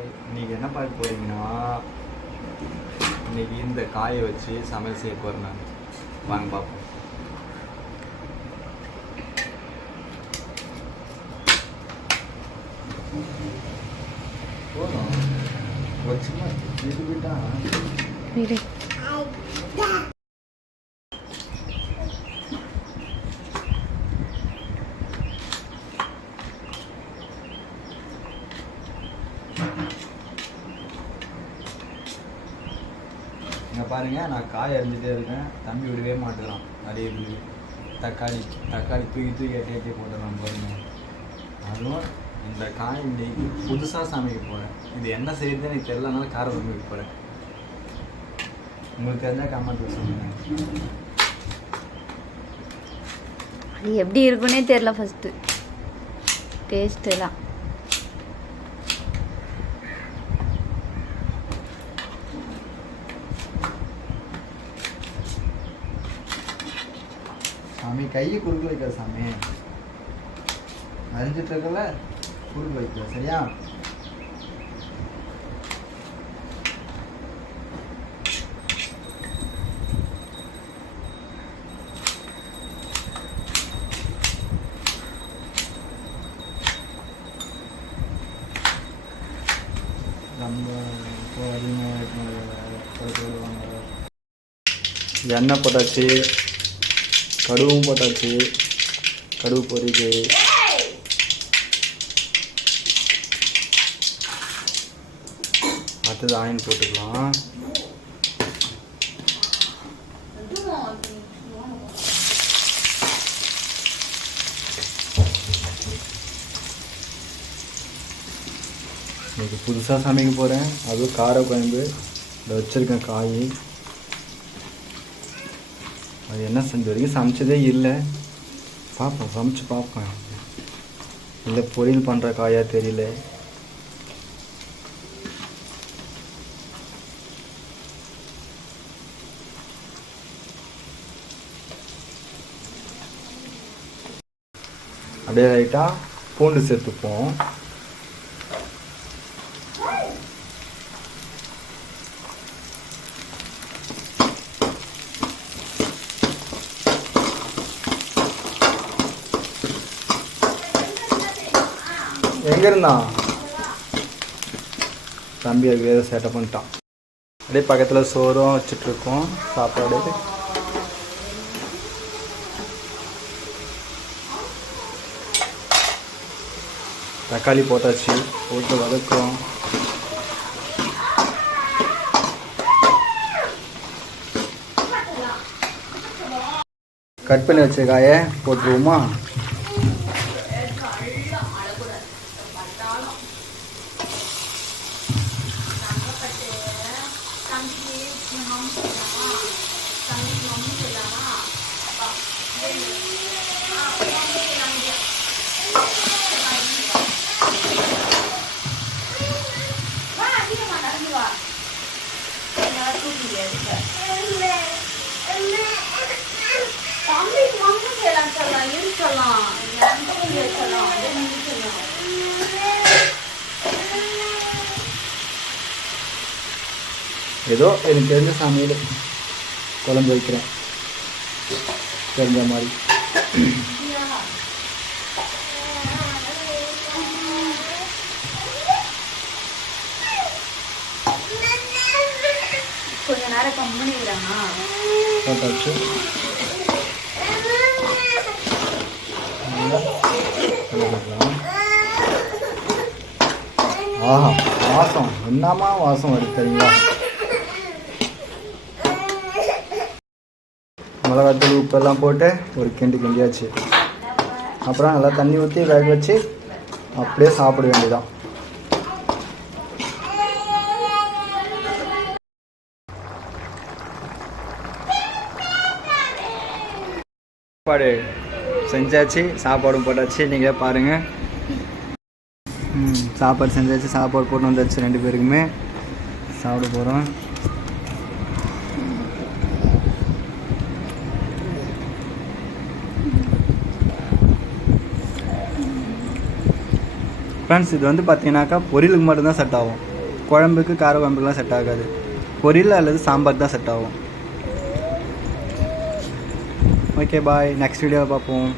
இன்னைக்கு என்ன பார்க்க போறீங்கன்னா, இன்னைக்கு இந்த காயை வச்சு சமையல் செய்ய போறேன் நான். வாங்க பார்ப்போம். போதும் வச்சுமா இது விட்டா இங்கே பாருங்கள், நான் காய் அரிஞ்சிட்டே இருக்கேன். தம்பி விடவே மாட்டேறான். நிறைய இருக்குது. தக்காளி தூக்கி எட்டி போட்டுறான் பாருங்க. அதுவும் இந்த காய் இன்னைக்கு புதுசாக சமைக்க போகிறேன். இது என்ன செய்யுதுன்னு எனக்கு தெரியலனால காரம் சமைக்க போகிறேன். உங்களுக்கு தெரிஞ்சால் கமெண்ட் சொல்லுங்கள். அது எப்படி இருக்குன்னே தெரியல. ஃபஸ்ட்டு டேஸ்ட்டெல்லாம் சாமி கையை குறுக்கு வைக்கிற சாமி, அரிஞ்சிட்டு இருக்கல குறுக்கு வைக்கிற, சரியா? எண்ணெய் போட்டாச்சு, கடுவும் போட்டாச்சு. கடுகு பொரியுது. அடுத்தது ஆயில் போட்டுக்கலாம். இன்னைக்கு புதுசாக சமைக்க போகிறேன். அதுவும் கார குழம்பு. இதை வச்சுருக்கேன் காய். அது என்ன செஞ்ச வரைக்கும் சமைச்சதே இல்லை. பார்ப்போம், சமைச்சு பார்ப்பேன். இல்லை பொரியல் பண்ணுற காயாக தெரியல. அப்படியே லைட்டாக பூண்டு சேர்த்துப்போம். எங்கே இருந்தான் தம்பி? அது வேறு சேட்டை பண்ணிட்டான். அப்படியே பக்கத்தில் சோறும் வச்சிட்ருக்கோம், சாப்பாடு. தக்காளி போட்டாச்சு, போட்டு வதக்குறோம். கட் பண்ணி வச்ச காயை போட்டுருவோமா? ஏதோ எனக்கு தெரிஞ்ச சமையல் குழம்பு வைக்கிறேன், தெரிஞ்ச மாதிரி. கொஞ்ச நேரம் கம்மி போட்டாச்சு. ஆஹா, வாசம் என்னமா வாசம் வருது தெரியுங்களா? மிளகாத்தூள் உப்பெல்லாம் போட்டு ஒரு கிண்டியாச்சு. அப்புறம் நல்லா தண்ணி ஊற்றி வேக வச்சு அப்படியே சாப்பிட வேண்டியதான். சாப்பாடு செஞ்சாச்சு, சாப்பாடும் போட்டாச்சு. நீங்கள் பாருங்கள், சாப்பாடு செஞ்சாச்சு, சாப்பாடு போட்டு வந்தாச்சு. 2 பேருக்குமே சாப்பிட போகிறோம். ஃப்ரெண்ட்ஸ் இது வந்து பார்த்தீங்கன்னாக்கா பொரியலுக்கு மட்டும்தான் செட் ஆகும். குழம்புக்கு கார குழம்புக்குலாம் செட் ஆகாது. பொரியல் அல்லது சாம்பார் தான் செட் ஆகும். ஓகே பாய், நெக்ஸ்ட் வீடியோவில் பார்ப்போம்.